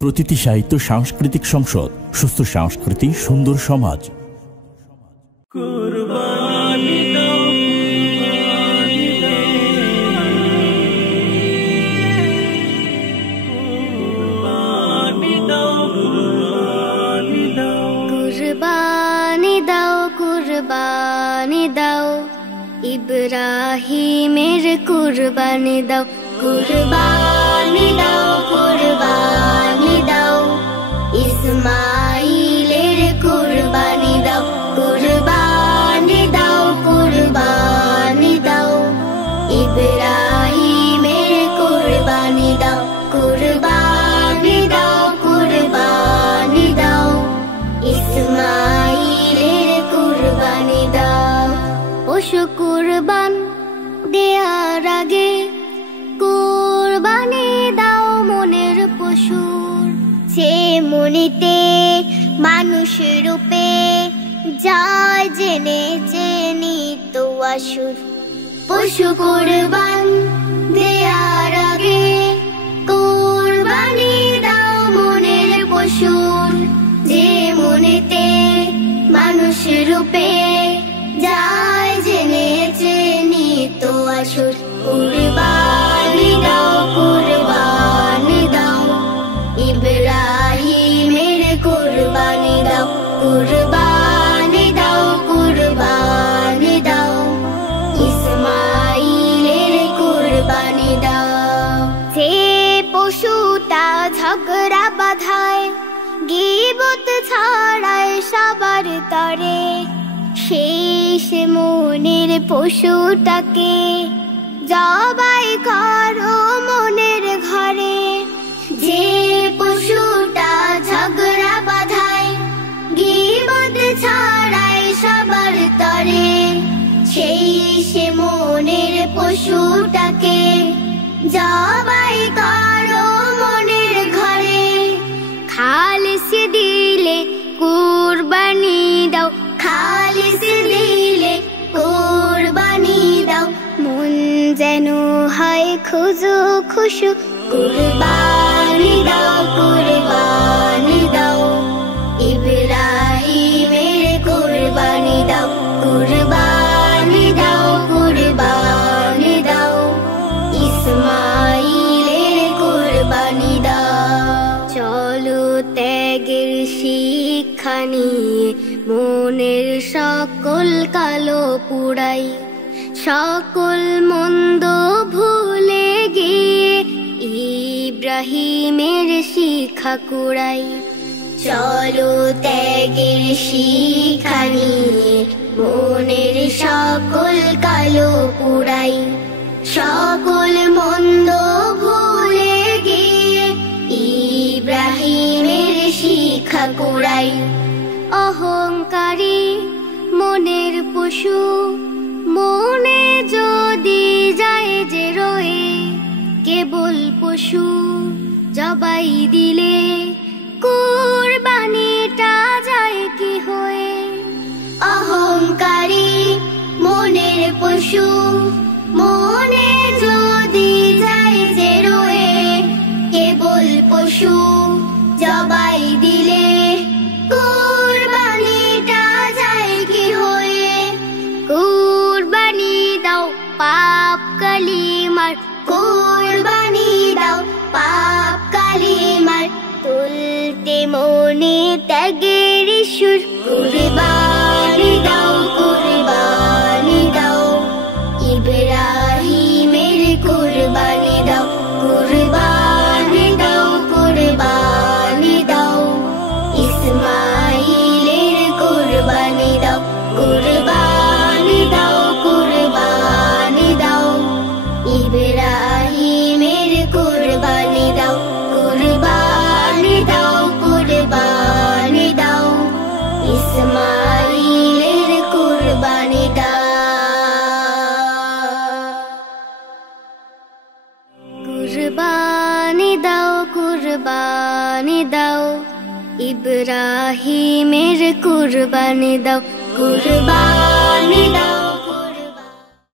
প্রতিটি সাহিত্য সাংস্কৃতিক সংসদ, সুস্থ সংস্কৃতি, সুন্দর সমাজ। কুরবানি দাও, কুরবানি দাও, ইব্রাহিমের কুরবানি দাও, কুরবানি দাও, কুরবানি দাও, ইসমাইলের কুরবানি দাও, কুরবানি দাও, কুরবানি দাও, ইব্রাহিমের কুরবানি দাও, কুরবানি দাও, কুরবানি দাও, ইসমাইলের কুরবানি দাও। পশু কুরবান দেয়ার আগে কুরবানি দাও মনের পশুর, সে মনিতে মানুষ রূপে যায় জেনে জেনি তো আসুর। পশু কুরবান দেয়ার আগে কুরবানি দাও মনের পশুর, যে মনেতে মানুষ রূপে যায় জেনে জেনি তো আসুর। কুরবানি দাও, কুরবানি দাও, ইব্রাহিমের কুরবানি দাও, কুরবানি দাও, কুরবানি দাও, ইসমাইলের কুরবানি দাও। যে পশুটা ঝগড়া বাঁধায়, গীবত ছড়ায় সবার তরে, শেষ মনের পশুটাকে জবাই করো মনের ঘরে। যে পশুটা ঝগড়া বাঁধায়, গীবত ছড়ায় সবার তরে, শেষ মনের পশুটাকে জবাই করো মনের ঘরে। খালিস দিলে কুরবানি দাও, খালিস দিলে কুরবানি দাও, মন যেন হয় খুজু খুশু। কুরবানি দাও, কুরবানি দাও, ইব্রাহিমের কুরবানি দাও, কুরবানি দাও, কুরবানি দাও, ইসমাইলের কুরবানি দাও। চলো ত্যাগের শিক্ষা নিয়ে মনের সকল কালো পুড়াই, সকল মন্দ ভুলে গিয়ে ইব্রাহিমের শিক্ষা কুড়াই। চলো ত্যাগের শিক্ষা নিয়ে মনের সকল কালো পুড়াই, সকল মন্দ ভুলে গিয়ে ইব্রাহিমের শিক্ষা কুড়াই। অহংকারী মনের পশু মনে যদি যায় যে রয়ে, কেবল পশু জবাই দিলে কুরবানিটা যায় কি হয়ে। অহংকারী মনের পশু মনে যদি যায় যে রয়ে, কেবল পশু জবাই দিলে কুরবানিটা যায় কি হয়ে। কুরবানি দাও পাপ কালিমার, কুরবানি দাও পাপ কালিমার, তুলতে মনে ত্যাগের সুর। কুরবানি দাও, কুরবানি দাও, ইব্রাহিমের কুরবানি দাও, কুরবানি দাও, কুরবানি দাও, ইসমাইলের কুরবানি দাও, কুরবানি দাও, কুরবানি দাও, ইব্রাহিমের কুরবানি দাও, কুরবানি দাও, কুরবানি দাও, ইসমাইলের কুরবানি দাও। কুরবানি দাও, কুরবানি দাও, ইব্রাহিমের কুরবানি দাও, কুরবানি দাও।